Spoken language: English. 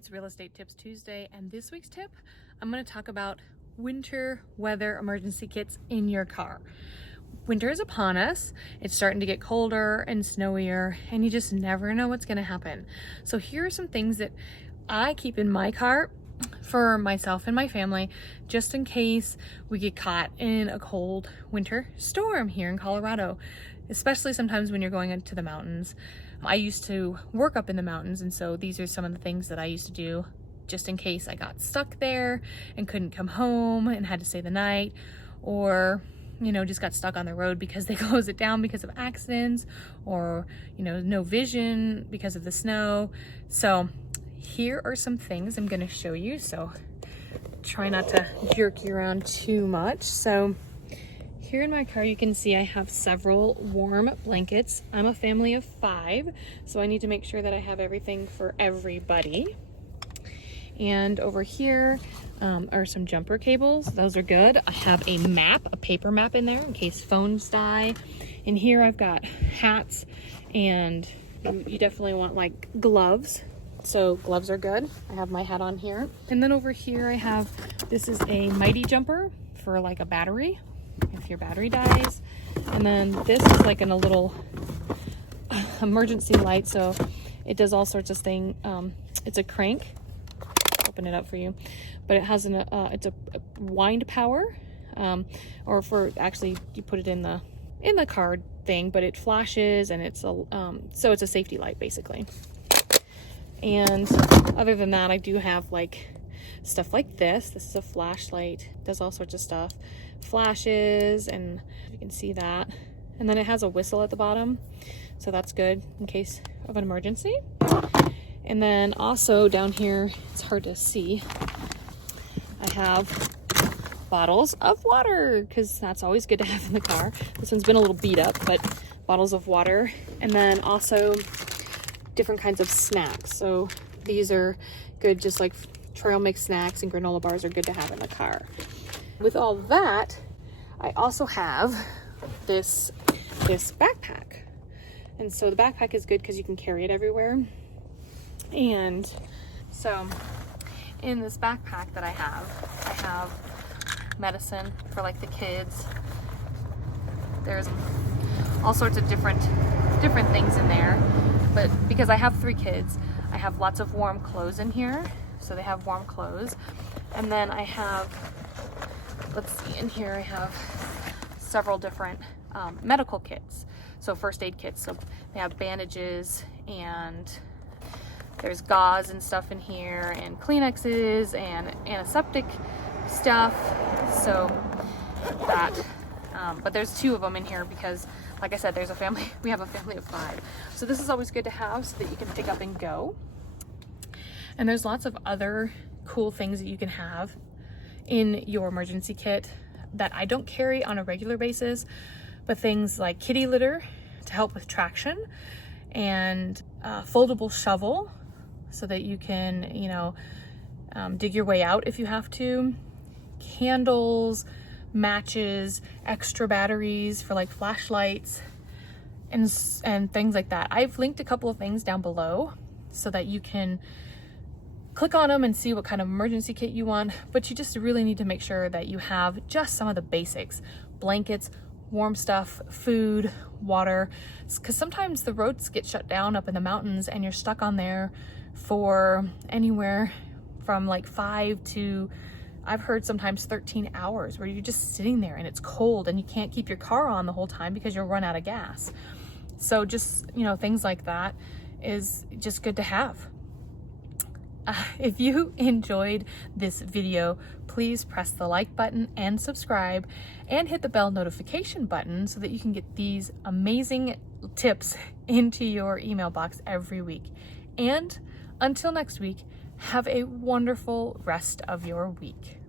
It's Real Estate Tips Tuesday, and this week's tip, I'm going to talk about winter weather emergency kits in your car. Winter is upon us. It's starting to get colder and snowier, and you just never know what's going to happen. So here are some things that I keep in my car for myself and my family, just in case we get caught in a cold winter storm here in Colorado, especially sometimes when you're going into the mountains. I used to work up in the mountains, and so these are some of the things that I used to do just in case I got stuck there and couldn't come home and had to stay the night, or just got stuck on the road because they closed it down because of accidents, or no vision because of the snow. So here are some things I'm going to show you, so try not to jerk you around too much. So here in my car, you can see I have several warm blankets. I'm a family of 5, so I need to make sure that I have everything for everybody. And over here are some jumper cables. Those are good. I have a map, a paper map in there in case phones die. And here I've got hats, and you definitely want like gloves. So gloves are good. I have my hat on here. And then over here I have, this is a Mighty jumper for like a battery, if your battery dies. And then this is like in a little emergency light, so it does all sorts of things. It's a crank. Open it up for you, but it has it's a wind power, or for actually you put it in the card thing, but it flashes, and it's a so it's a safety light basically. And other than that, I do have like stuff like this. This is a flashlight, does all sorts of stuff, flashes, and you can see that. And then it has a whistle at the bottom, so that's good in case of an emergency. And then also down here, it's hard to see, I have bottles of water, because that's always good to have in the car. This one's been a little beat up, but bottles of water. And then also different kinds of snacks. So these are good, just like trail mix snacks and granola bars are good to have in the car. With all that, I also have this backpack. And so the backpack is good because you can carry it everywhere. And so in this backpack that I have medicine for like the kids. There's all sorts of different things in there. But because I have 3 kids, I have lots of warm clothes in here. So they have warm clothes. And then I have, let's see, in here I have several different medical kits. So first aid kits. So they have bandages, and there's gauze and stuff in here, and Kleenexes and antiseptic stuff. So that, but there's 2 of them in here because, like I said, we have a family of 5. So this is always good to have so that you can pick up and go. And there's lots of other cool things that you can have in your emergency kit that I don't carry on a regular basis, but things like kitty litter to help with traction, and a foldable shovel so that you can, dig your way out if you have to, candles, matches, extra batteries for like flashlights, and things like that. I've linked a couple of things down below so that you can click on them and see what kind of emergency kit you want, but you just really need to make sure that you have just some of the basics: blankets, warm stuff, food, water, because sometimes the roads get shut down up in the mountains and you're stuck on there for anywhere from like 5 to, I've heard sometimes 13 hours, where you're just sitting there and it's cold and you can't keep your car on the whole time because you'll run out of gas. So just, things like that is just good to have. If you enjoyed this video, please press the like button and subscribe, and hit the bell notification button so that you can get these amazing tips into your email box every week. And until next week, have a wonderful rest of your week.